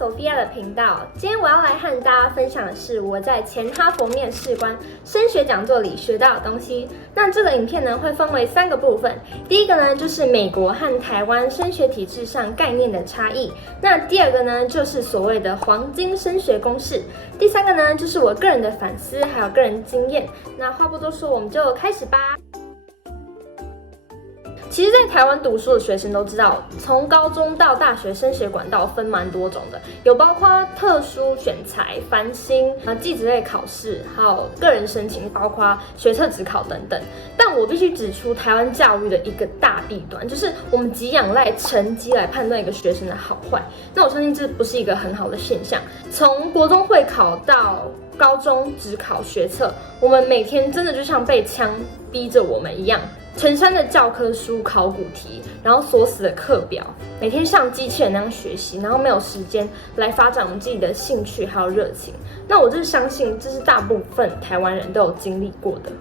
Sophia 的频道。今天我要来和大家分享的是我在前哈佛面试官升学讲座里学到的东西。那这个影片呢会分为3个部分，第一个呢就是美国和台湾升学体制上概念的差异，那第二个呢就是所谓的黄金升学公式，第3个呢就是我个人的反思还有个人经验。那话不多说，我们就开始吧。其实，在台湾读书的学生都知道，从高中到大学升学管道分蛮多种的，有包括特殊选才、繁星、技职类考试，还有个人申请，包括学测指考等等。但我必须指出，台湾教育的一个大弊端，就是我们极仰赖成绩来判断一个学生的好坏。那我相信这不是一个很好的现象。从国中会考到高中指考学测，我们每天真的就像被枪逼着我们一样。成山的教科书、考古题，然后锁死的课表，每天像机器人那样学习，然后没有时间来发展我们自己的兴趣还有热情。那我就是相信这是大部分台湾人都有经历过的。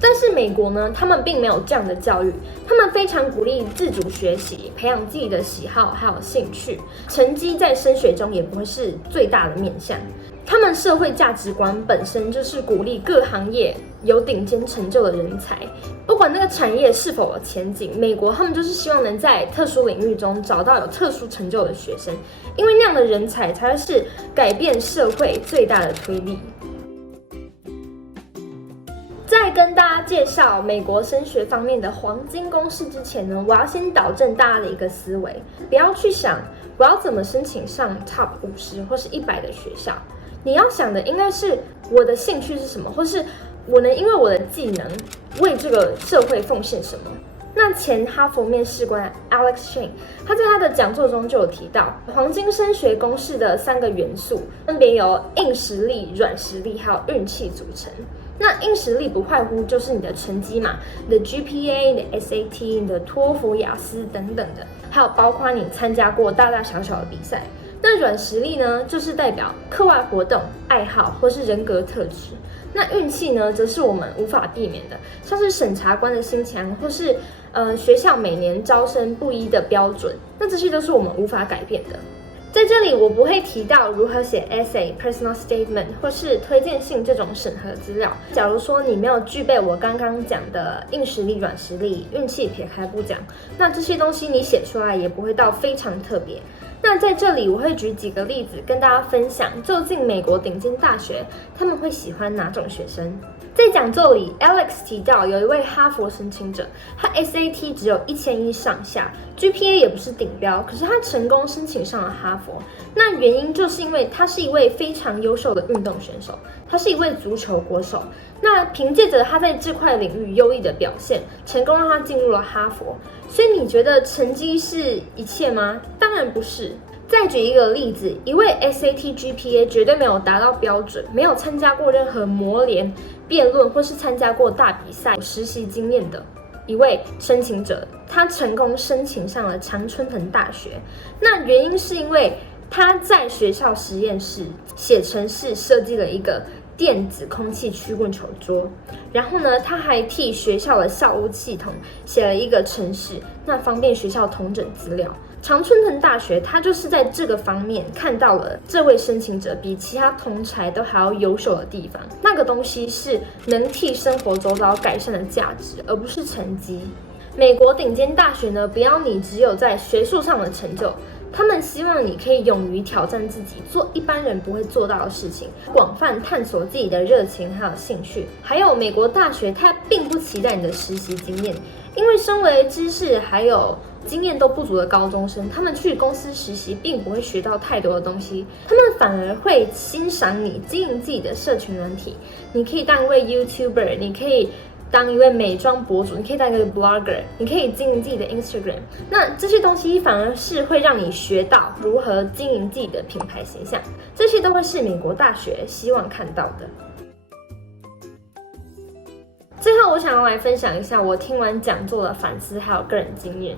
但是美国呢，他们并没有这样的教育，他们非常鼓励自主学习，培养自己的喜好还有兴趣。成绩在升学中也不会是最大的面向。他们社会价值观本身就是鼓励各行业有顶尖成就的人才，不管那个产业是否有前景。美国他们就是希望能在特殊领域中找到有特殊成就的学生，因为那样的人才才会是改变社会最大的推力。在跟大家介绍美国升学方面的黄金公式之前呢，我要先导正大家的一个思维，不要去想我要怎么申请上 Top 50或是100的学校。你要想的应该是我的兴趣是什么，或是我能因为我的技能为这个社会奉献什么。那前哈佛面试官 Alex Chang， 他在他的讲座中就有提到，黄金升学公式的3个元素，分别由硬实力、软实力还有运气组成。那硬实力不外乎就是你的成绩嘛，你的 GPA、你的 SAT、你的托福、雅思等等的，还有包括你参加过大大小小的比赛。那软实力呢，就是代表课外活动、爱好或是人格特质。那运气呢，则是我们无法避免的，像是审查官的心墙，或是学校每年招生不一的标准，那这些都是我们无法改变的。在这里，我不会提到如何写 essay、personal statement 或是推荐信这种审核资料。假如说你没有具备我刚刚讲的硬实力、软实力，运气撇开不讲，那这些东西你写出来也不会到非常特别。那在这里我会举几个例子跟大家分享，究竟美国顶尖大学他们会喜欢哪种学生。在讲座里 Alex 提到有一位哈佛申请者，他 SAT 只有1100上下， GPA 也不是顶标，可是他成功申请上了哈佛。那原因就是因为他是一位非常优秀的运动选手，他是一位足球国手。那凭借着他在这块领域优异的表现，成功让他进入了哈佛。所以你觉得成绩是一切吗？当然不是。再举一个例子，一位 SAT GPA 绝对没有达到标准，没有参加过任何模联、辩论或是参加过大比赛、实习经验的一位申请者，他成功申请上了常春藤大学。那原因是因为他在学校实验室写程式设计了一个电子空气曲棍球桌，然后呢，他还替学校的校务系统写了一个程式，那方便学校统整资料。常春藤大学，他就是在这个方面看到了这位申请者比其他同侪都还要优秀的地方，那个东西是能替生活周遭改善的价值，而不是成绩。美国顶尖大学呢，不要你只有在学术上的成就，他们希望你可以勇于挑战自己，做一般人不会做到的事情，广泛探索自己的热情还有兴趣。还有美国大学，它并不期待你的实习经验，因为身为知识还有经验都不足的高中生，他们去公司实习并不会学到太多的东西，他们反而会欣赏你经营自己的社群软体。你可以当一位 YouTuber， 你可以当一位美妆博主，你可以当一个 blogger， 你可以经营自己的 Instagram。那这些东西反而是会让你学到如何经营自己的品牌形象，这些都会是美国大学希望看到的。最后，我想要来分享一下我听完讲座的反思还有个人经验。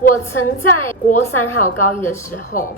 我曾在国3还有高1的时候，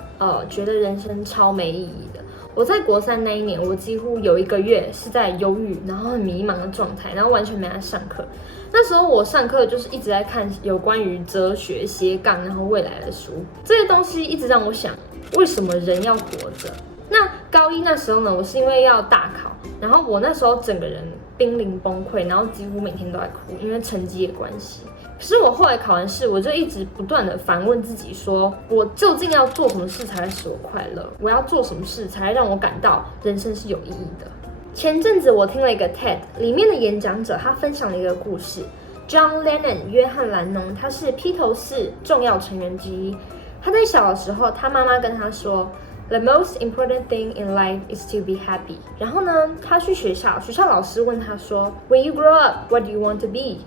觉得人生超没意义的。我在国三那一年，我几乎有1个月是在忧郁，然后很迷茫的状态，然后完全没来上课。那时候我上课就是一直在看有关于哲学、斜杠，然后未来的书，这些东西一直让我想，为什么人要活着？那高一那时候呢，我是因为要大考，然后我那时候整个人濒临崩溃，然后几乎每天都在哭，因为成绩的关系。可是我后来考完试，我就一直不断的反问自己说，我究竟要做什么事才会使我快乐？我要做什么事才让我感到人生是有意义的？前阵子我听了一个 TED 里面的演讲者，他分享了一个故事。John Lennon 约翰兰农，他是披头士重要成员之一。他在小的时候，他妈妈跟他说 ，The most important thing in life is to be happy。然后呢，他去学校，学校老师问他说 ，When you grow up, what do you want to be？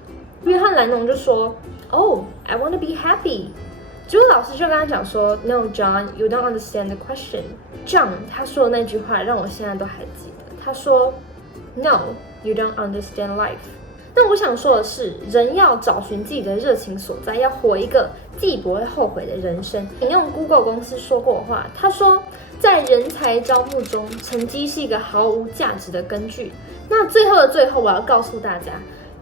约翰兰农就说 ，Oh, I want to be happy。结果老师就跟他讲说 ，No, John, you don't understand the question。John 他说的那句话让我现在都还记得。他说 ，No, you don't understand life。但我想说的是，人要找寻自己的热情所在，要活一个自己不会后悔的人生。引用 Google 公司说过的话，他说，在人才招募中，成绩是一个毫无价值的根据。那最后的最后，我要告诉大家，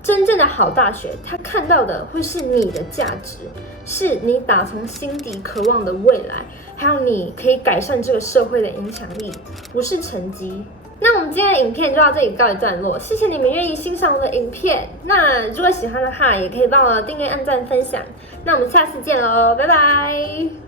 真正的好大学，他看到的会是你的价值，是你打从心底渴望的未来，还有你可以改善这个社会的影响力，不是成绩。那我们今天的影片就到这里告一段落，谢谢你们愿意欣赏我的影片。那如果喜欢的话，也可以帮我订阅、按赞、分享。那我们下次见喽，拜拜。